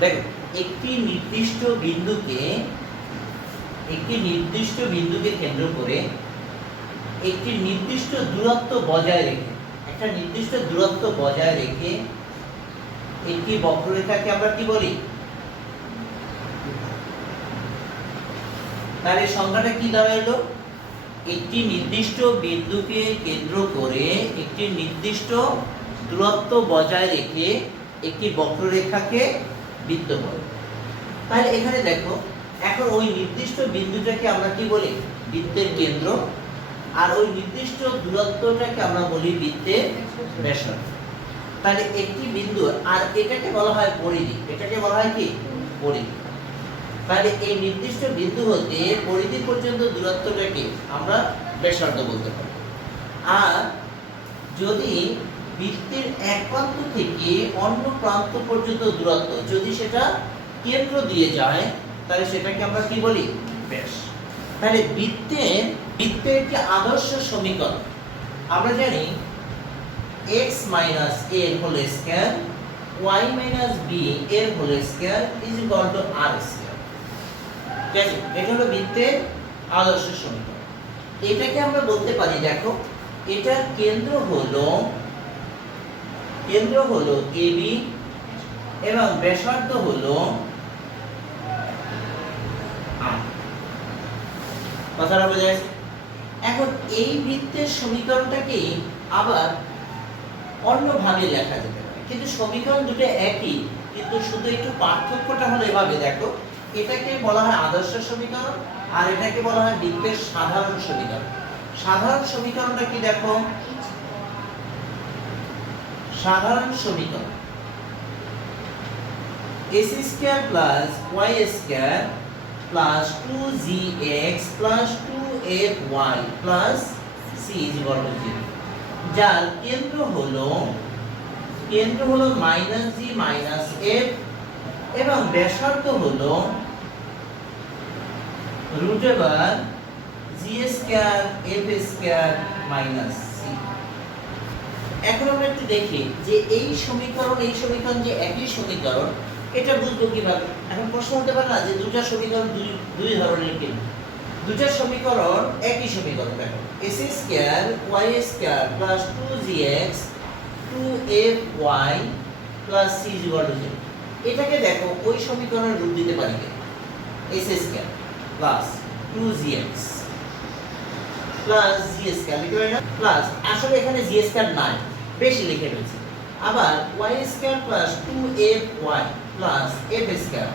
দেখো, একটি নির্দিষ্ট বিন্দুকে কেন্দ্র করে একটি নির্দিষ্ট দূরত্ব বজায় রেখে একটি বক্ররেখাকে আমরা কি বলি? তাহলে সংখ্যাটা কি দাঁড়ালো? একটি নির্দিষ্ট বিন্দুকে কেন্দ্র করে একটি নির্দিষ্ট দূরত্ব বজায় রেখে একটি বক্ররেখাকে বৃত্ত করে। তাহলে এখানে দেখো, এখন ওই নির্দিষ্ট বিন্দুটাকে আমরা কি বলি? বৃত্তের কেন্দ্র। আর ওই নির্দিষ্ট দূরত্বটাকে আমরা বলি বৃত্তের ব্যাসার্ধ। তাহলে একটি বিন্দু, আর এটাকে বলা হয় পরিধি। এটাকে বলা হয় কি? পরিধি। তাহলে এই নির্দিষ্ট বিন্দু হতে পরিধি পর্যন্ত দূরত্বটাকে আমরা ব্যাসার্ধ বলতে পারি। আর যদি বৃত্তের এক প্রান্ত থেকে অন্য প্রান্ত পর্যন্ত দূরত্ব যদি সেটা কেন্দ্র দিয়ে যায়, তাহলে সেটাকে আমরা কি বলি? ব্যাস। তাহলে বৃত্তের একটি আদর্শ সমীকরণ আমরা জানি x মাইনাস a এর whole square y minus b এর whole square is equal to r square. ঠিক আছে, এটা হলো বৃত্তের আদর্শ সমীকরণ। এটাকে আমরা বলতে পারি, দেখো, এটার কেন্দ্র হলো ab এবং ব্যাসার্ধ হলো r। কথাটা বোঝা গেছে? এখন এই বৃত্তের সমীকরণটাকে আবার অন্যভাবে লেখা যেতে পারে, কিন্তু সমীকরণ দুটো একই, কিন্তু শুধু একটু পার্থক্যটা হলো এভাবে। দেখো, এটাকে বলা হয় আদর্শ সমীকরণ আর এটাকে বলা হয় বৃত্তের সাধারণ সমীকরণ। সাধারণ সমীকরণটা কি? দেখো, সাধারণ সমীকরণ ac square plus y square plus 2gx plus 2fy plus c is equal two 0, যার কেন্দ্র হলো মাইনাস জি মাইনাস এফ এবং ব্যাসার্ধ হলো root over G square F square minus C. এখন আমরা একটু দেখি যে এই সমীকরণ যে একই সমীকরণ, এটা বুঝবো কিভাবে? এখন প্রশ্ন হতে পারে না যে দুটো সমীকরণ দুই ধরনের কিনা? দুটো সমীকরণ একই সমীকরণ। দেখো, ac square y square plus 2gx 2fy plus c is equal two 0। এটাকে দেখো ওই সমীকরণের রূপ দিতে পারি কি? ac square plus 2gx plus g square লিখতে পারি না? প্লাস, আসলে এখানে g স্কয়ার নাই, বেশি লিখে রয়েছে। আবার y square plus 2fy plus f square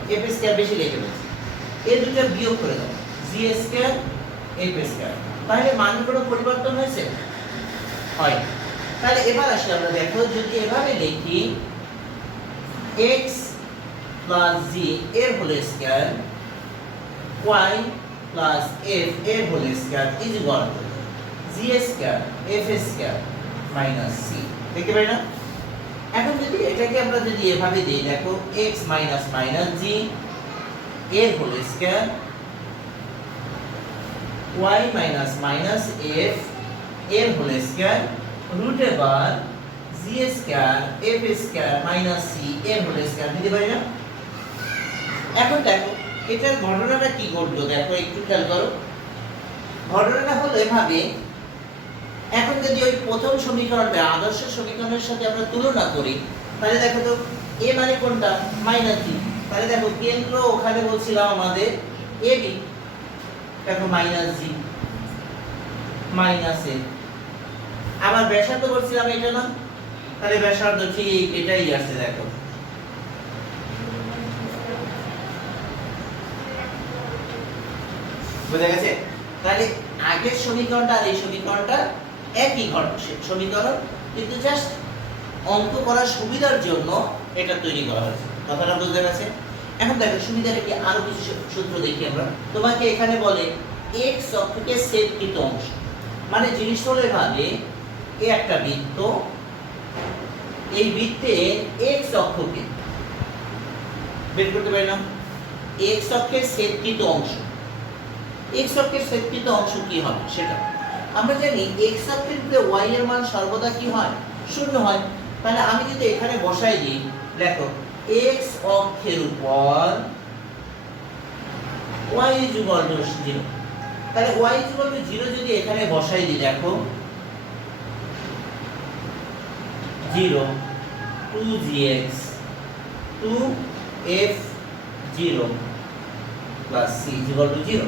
বেশি লিখে রয়েছে। এই দুটো বিয়োগ করে দাও, g স্কয়ার f স্কয়ার। তাহলে মানের কোনো পরিবর্তন হয়েছে? হয়। তাহলে এবার আসলে আমরা দেখো, যদি এভাবে লিখি x প্লাস g এর whole square y plus f এর whole square is equal to g square f square minus c। দেখতে পাই না? এখন যদি এটাকে আমরা যদি এভাবে দেই, দেখো, x মাইনাস মাইনাস g এর whole square y minus minus f এর whole square root over g square f square minus c এর হোল স্কয়ার দিতে পারি না? এখন দেখো এটার ঘটনাটা কি ঘটলো, দেখো একটু খেয়াল করো। ঘটনাটা হলো এভাবে, এখন যদি ওই প্রথম সমীকরণটা আদর্শ সমীকরণের সাথে আমরা তুলনা করি, তাহলে দেখো তো a মানে কোনটা? Minus g। তাহলে দেখো কেন্দ্র ওখানে বলছিলাম আমাদের ab, দেখো মাইনাস g মাইনাস a। আবার ব্যাসার্ধ বলছিলাম এটা না? তাহলে ব্যাসার্ধ ঠিক এটাই আসছে। দেখো, বুঝা গেছে? তাহলে আগের সমীকরণটা আর এই সমীকরণটা একই সমীকরণ, কিন্তু জাস্ট অঙ্ক করার সুবিধার জন্য এটা তৈরি করা হয়েছে। কথাটা বুঝতে গেছে? এখন দেখো, সুবিধাটা কি? আরো কিছু সূত্র দেখি আমরা। তোমাকে এখানে বলে x অক্ষকে ছেদকৃত অংশ, মানে জিনিসটা হলো এভাবে, এই একটা বৃত্ত, এই বৃত্তে x অক্ষকে বের করতে পারি না? x অক্ষের ছেদকৃত অংশ, x অক্ষের ছেদকৃত অংশ কি হবে সেটা আমরা জানি। x অক্ষের ক্ষেত্রে y এর মান সর্বদা কি হয়? শূন্য হয়। তাহলে আমি যদি এখানে বসাই দিই, দেখো x অক্ষের উপর y ইকুয়াল টু 0। তাহলে y ইকুয়াল টু 0 যদি এখানে বসাই দিই, দেখো 0 2gx 2f0 plus c equal to 0।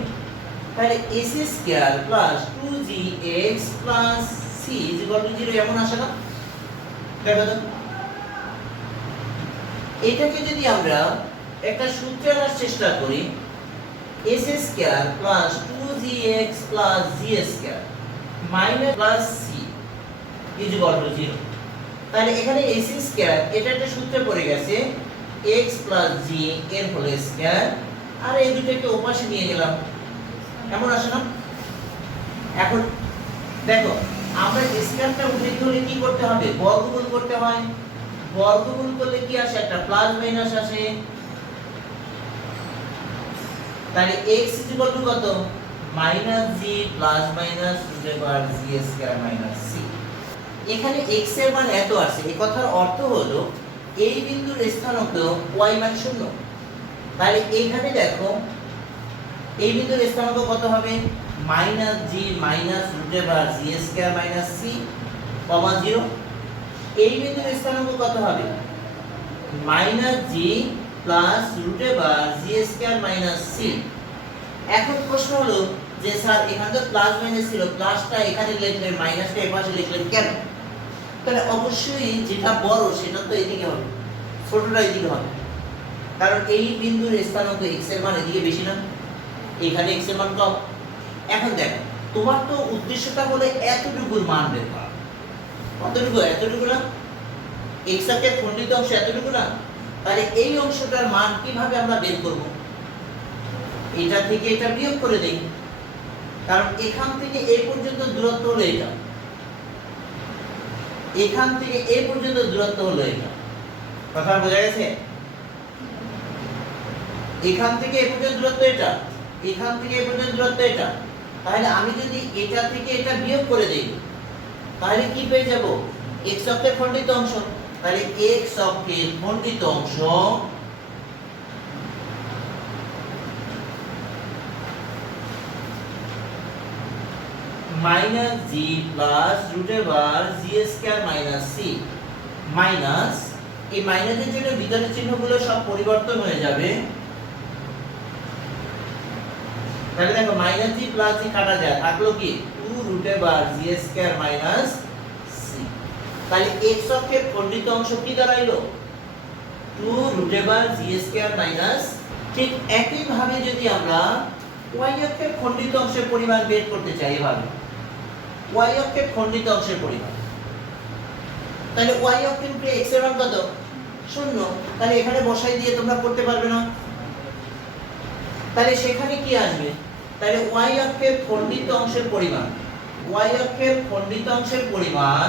তাহলে s square plus 2gx plus c equal to 0 এমন আসে না? দেখো তো, এটাকে যদি আমরা একটা সূত্রে আনার চেষ্টা করি, s square plus 2gx plus g square minus plus c equal to 0। তাহলে এখানে s স্কয়ার এটা একটা সূত্রে পড়ে গেছে, x প্লাস g এর হোল স্কয়ার, আর এই দুটোকে ওপাশে নিয়ে গেলাম, এমন আসে না? এখন দেখো, আমরা স্কয়ারটা উঠাইতে হলে কি করতে হবে? বর্গমূল করতে হয়। বর্গমূল করলে কি আসে? একটা প্লাস মাইনাস আসে। তাহলে x ইকুয়াল টু কত? Minus g plus minus √g square minus c। এখানে x এর মান এত আসে, এই কথার অর্থ হলো এই বিন্দুর স্থানাঙ্ক y মান 0। তাহলে এখানে দেখো এই বিন্দুর স্থানাঙ্ক কত হবে? Minus g minus √g square minus c, 0। এই বিন্দুর স্থানাঙ্ক কত হবে? Minus g plus √g square minus c। এখন প্রশ্ন হলো যে স্যার এখানে তো প্লাস মাইনাস ছিল, প্লাসটা এখানে লিখলেন, মাইনাসটা এই পাশে লিখলেন কেন? তাহলে অবশ্যই যেটা বড় সেটা তো এদিকে হবে, ছোটটা এদিকে হবে, কারণ এই বিন্দুর স্থানাঙ্ক x এর মান এদিকে বেশি না, এখানে x এর মান কম। এখন দেখো, তোমার তো উদ্দেশ্যটা হলো এতটুকুর মান বের করা। কতটুকু? এতটুকু না? x এর খণ্ডিত অংশ এতটুকু না? তাহলে এই অংশটার মান কিভাবে আমরা বের করব? এটা থেকে এটা বিয়োগ করে দেই, কারণ এখান থেকে এই পর্যন্ত দূরত্ব হলো এটা, এখান থেকে এই পর্যন্ত দূরত্ব হলো এটা। কথা বোঝা গেছে? এখান থেকে এই পর্যন্ত দূরত্ব এটা, এখান থেকে এই পর্যন্ত দূরত্ব এটা। তাহলে আমি যদি এটা থেকে এটা বিয়োগ করে দেই, তাহলে কি পেয়ে যাব? x অক্ষের খণ্ডিত অংশ। তাহলে x অক্ষের খণ্ডিত অংশ minus g plus √g square minus c minus, এই মাইনাসের জন্য ভিতরের চিহ্নগুলো সব পরিবর্তন হয়ে যাবে। তাহলে দেখো মাইনাস g প্লাস g কাটা যায়, থাকলো কি 2√g স্কয়ার মাইনাস c। তাহলে x অক্ষের খণ্ডিত অংশ কি দাঁড়াইলো? 2√g square minus. ঠিক একই ভাবে যদি আমরা y অক্ষের খণ্ডিত অংশের পরিমাণ বের করতে চাই, এভাবে y অক্ষের খণ্ডিত অংশের পরিমাণ, তাহলে y অক্ষের উপরে x এর মান কত? 0। তাহলে এখানে বসাই দিয়ে তোমরা করতে পারবে না, তাহলে সেখানে কি আসবে? তাহলে y অক্ষের খণ্ডিত অংশের পরিমাণ, y অক্ষের খণ্ডিত অংশের পরিমাণ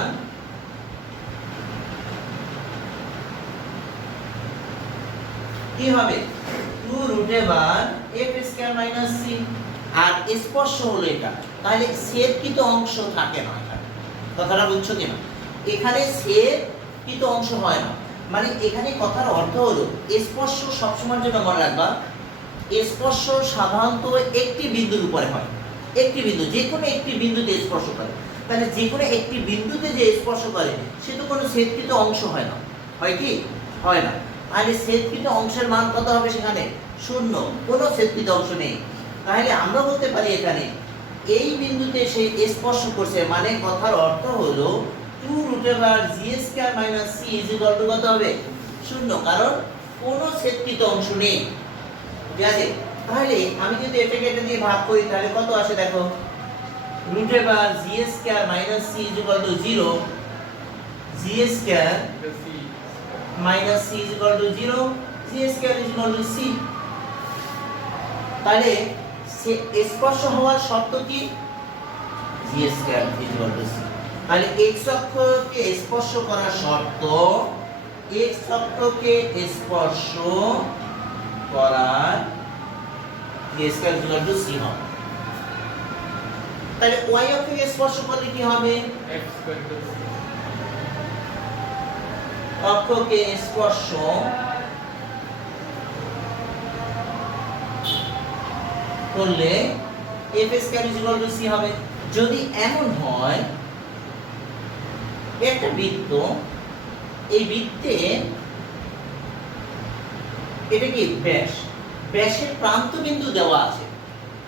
কি হবে? 2√f² minus c। আর স্পর্শ হলো এটা, তাহলে ছেদকৃত অংশ থাকে না এখানে। কথাটা বুঝছো কিনা? এখানে ছেদকৃত অংশ হয় না, মানে এখানে কথার অর্থ হলো স্পর্শ সবসময়ের জন্য মনে রাখবা, স্পর্শ সাধারণত একটি বিন্দুর উপরে হয়। একটি বিন্দু, যে কোনো একটি বিন্দুতে স্পর্শ করে। তাহলে যে কোনো একটি বিন্দুতে যে স্পর্শ করে সে তো কোনো ছেদকৃত অংশ হয় না, হয় কি? হয় না। তাহলে ছেদকৃত অংশের মান কত হবে? সেখানে 0, কোনো ছেদকৃত অংশ নেই। তাহলে আমরা বলতে পারি এখানে এই বিন্দুতে সে স্পর্শ করছে, মানে কথার অর্থ হলো 2√g² minus c equal to কত হবে? 0, কারণ কোনো ছেদকৃত অংশ নেই। ঠিক আছে? তাহলে আমি যদি এটাকে এটা দিয়ে ভাগ করি, তাহলে কত আসে দেখো, √g² minus c equal to 0, g² minus c equal to 0, g² equal to c। তাহলে স্পর্শ হওয়ার শর্ত কি? g² equal to c। তাহলে x অক্ষকে স্পর্শ করার শর্ত, x অক্ষকে স্পর্শ করার g² ইকুয়াল টু c হবে। তাহলে y অক্ষকে স্পর্শ করলে কি হবে? অক্ষকে স্পর্শ করলে f square equal to c হবে। যদি এমন হয় একটা বৃত্ত, এই বৃত্তে এটা কি ব্যাস, ব্যাসের প্রান্ত বিন্দু দেওয়া আছে,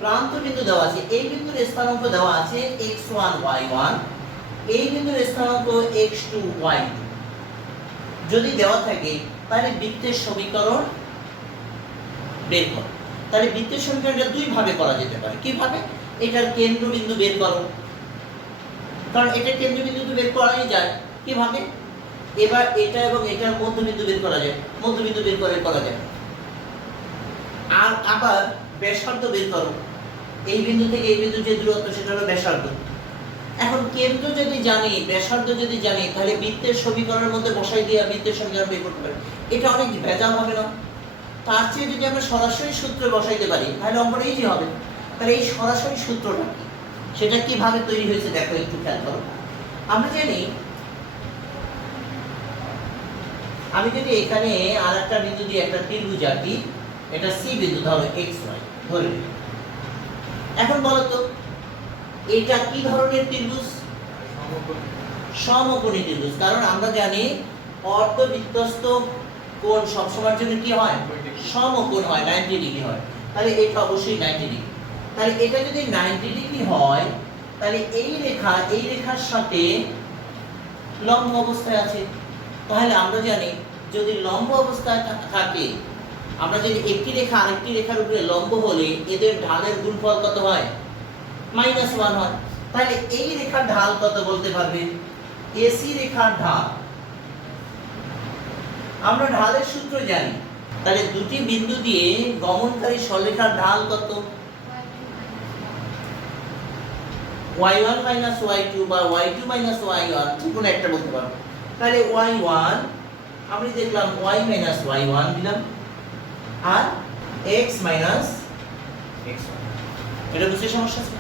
প্রান্ত বিন্দু দেওয়া আছে, এই বিন্দুর স্থানাঙ্ক দেওয়া আছে x1 y1, এই বিন্দুর স্থানাঙ্ক x2 y2 যদি দেওয়া থাকে, তাহলে বৃত্তের সমীকরণ বের করো। তাহলে বৃত্তের সমীকরণটা দুই ভাবে করা যেতে পারে। কিভাবে? এটার কেন্দ্রবিন্দু বের করো, কারণ এটা কেন্দ্রবিন্দু তো বের করাই যায়। কিভাবে? এবার এটা এবং এটার মধ্যবিন্দু বের করা যায়, মধ্যবিন্দু বের করে করা যায়। আর আবার ব্যাসার্ধ বের করো, এই বিন্দু থেকে এই বিন্দু যে দূরত্ব সেটা হলো ব্যাসার্ধ। এখন কেন্দ্র যদি জানি, ব্যাসার্ধ যদি জানি, তাহলে বৃত্তের সমীকরণের মধ্যে বসাই দিয়ে বৃত্তের সমীকরণ বের করতে পারি। এটা অনেক ভেজাল হবে না? তার চেয়ে যদি আমরা সরাসরি সূত্রে বসাইতে পারি তাহলে অঙ্কটা ইজি হবে। তাহলে এই সরাসরি সূত্রটা কি, সেটা কিভাবে তৈরি হয়েছে দেখো, একটু খেয়াল করো। আমরা জানি, আমি যদি এখানে আর একটা বিন্দু দিয়ে একটা ত্রিভুজ আঁকি, এটা সি বিন্দু ধরো এক্স ওয়াই ধরে নিই। এখন বলো তো এটা কি ধরনের ত্রিভুজ? সমকোণী ত্রিভুজ। কারণ আমরা জানি অর্ধবৃত্তস্থ কোণ সবসময়ের জন্য কি হয়? সমকোণ হয়, 90 ডিগ্রি হয়। তাহলে এটা অবশ্যই 90 ডিগ্রি। তাহলে এটা যদি 90 ডিগ্রি হয়, তাহলে এই রেখা, এই রেখার সাথে লম্ব অবস্থায় আছে। তাহলে আমরা জানি যদি লম্ব অবস্থায় থাকে, আমরা যদি একটি রেখা আরেকটি রেখার উপরে লম্ব হলে এদের ঢালের গুণফল কত হয়? -1 হয়। তাহলে এই রেখার ঢাল কত বলতে পারবে? এসি রেখার ঢাল, আমরা ঢালের সূত্র জানি। তাহলে দুটি বিন্দু দিয়ে গমনকারী সরলরেখার ঢাল কত? y1 y2 বা y2 y1, যে কোনো একটা বলতে পারবো। তাহলে y1 আমরা দেখলাম y y1 দিলাম, আর x x1। এটা বুঝতে সমস্যা আছে?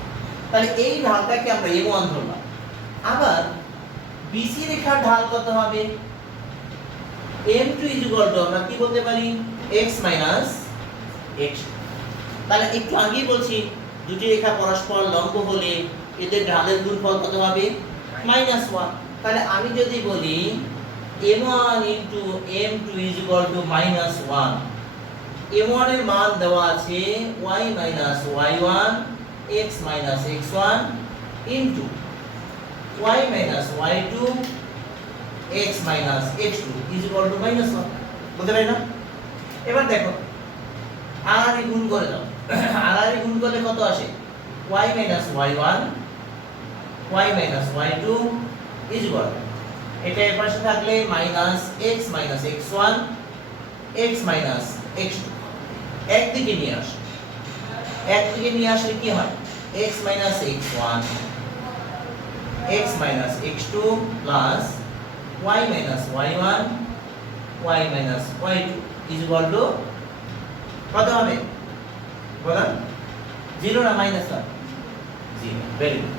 তাহলে এই ঢালটাকে আমরা m1 ধরলাম। আবার BC রেখার ঢাল কত হবে? m2 আমরা কি বলতে পারি? x x। তাহলে একটু আগেই বলছি দুটি রেখা পরস্পর লম্ব হলে এদের ঢালের গুণফল কত হবে? -1। তাহলে আমি যদি বলি m1 m2 -1, m1 এর মান দেওয়া আছে y y1 x x1 into y y2 x x2 -1, বলতে পারি না? এবার দেখো আর গুণ করে দাও, আর গুণ করলে কত আসে? y y1 y y2 এটা এর পাশে থাকলে -x x1 x x2। একদিকে নিয়ে আসো, একদিকে নিয়ে আসলে কি হয়? x x1 x x2 plus y y1 y y2 কত হবে? বলেন, 0 না -1? 0। Very good.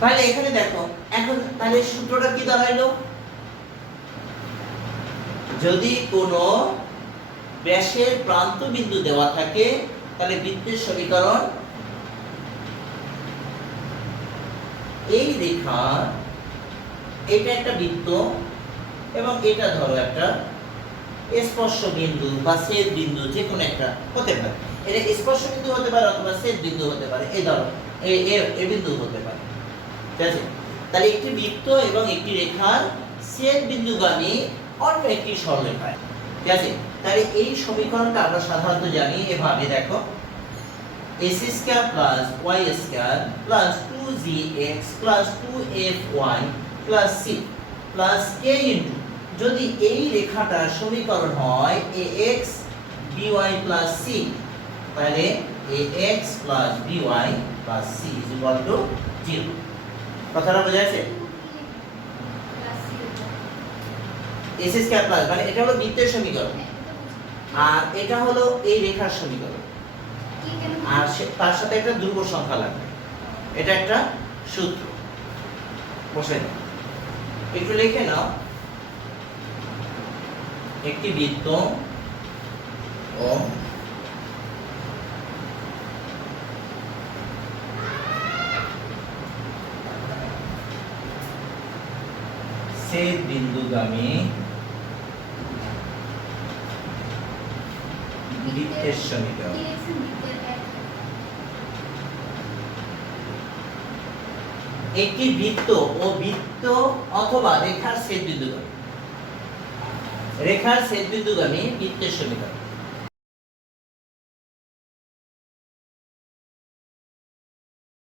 তাহলে এখানে দেখো, এখন তাহলে সূত্রটা কি দাঁড়াইলো? যদি কোনো ব্যাসের প্রান্ত বিন্দু দেওয়া থাকে, তাহলে বৃত্তের সমীকরণ এই রেখা, এটা একটা বৃত্ত এবং এটা ধরো একটা স্পর্শ বিন্দু বা ছেদ বিন্দু, যে কোনো একটা হতে পারে। এটা স্পর্শ বিন্দু হতে পারে অথবা ছেদ বিন্দু হতে পারে, এই ধরো এই বিন্দু হতে পারে। ঠিক আছে? তাহলে একটি বৃত্ত এবং একটি রেখার ছেদ বিন্দুগামী অন্য একটি সরলরেখায়। ঠিক আছে? তাহলে এই সমীকরণটা আমরা সাধারণত জানি এভাবে, দেখো ac² + y² + 2gx + 2fy + c + k * যদি এই রেখাটার সমীকরণ হয় ax by + c, তাহলে ax + by + c = 0। কথাটা বোঝা যাচ্ছে? ac² মানে এটা হলো বৃত্তের সমীকরণ, আর এটা হলো এই রেখার সমীকরণ, আর তার সাথে একটা ধ্রুব সংখ্যা লাগবে। এটা একটা সূত্র, বসে নাও, একটু লিখে নাও। একটি বৃত্ত ও ছেদ বিন্দুগামী বৃত্তের সমীকরণ। একটি বৃত্ত ও বৃত্ত অথবা রেখার ছেদ বিন্দুগামী বৃত্তের সমীকরণ।